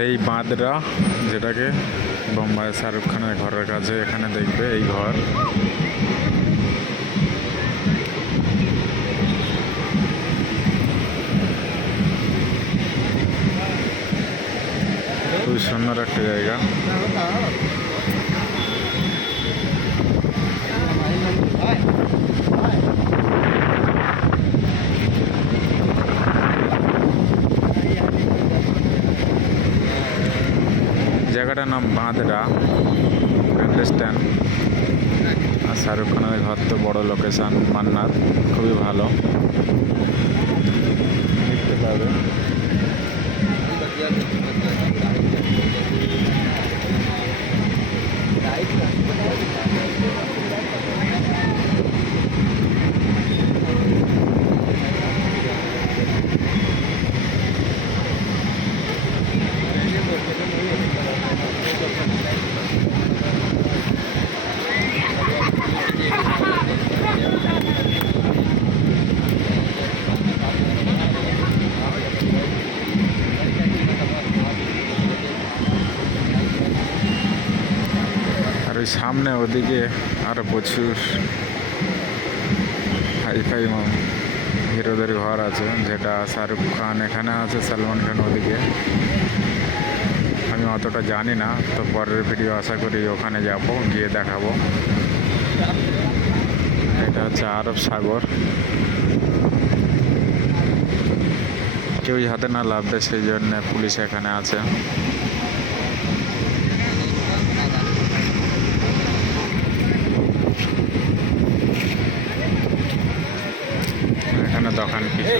সেই বাঁধরা, যেটাকে বোম্বাই শাহরুখ খানের ঘরের কাছে, এখানে দেখবে এই ঘর। খুবই সুন্দর একটা জায়গা। জায়গাটার নাম বাঁধরা রেলওয়ে স্ট্যান্ড। আর শাহরুখ খানের ঘর তো বড় লোকেশন, মান্নাত, খুবই ভালো দেখতে পাবে। আর ওই সামনে ওদিকে আরো প্রচুর হাইফাই হিরোদের ঘর আছে, যেটা শাহরুখ খান এখানে আছে, সালমান খান ওদিকে। আমি অতটা জানি না, তো পরের ভিডিও আশা করি ওখানে যাব, গিয়ে দেখাবো। এটা হচ্ছে আরব সাগর, কেউই হাতে না লাভবে, সেই জন্য পুলিশ এখানে আছে। এখানে দোকান কিছু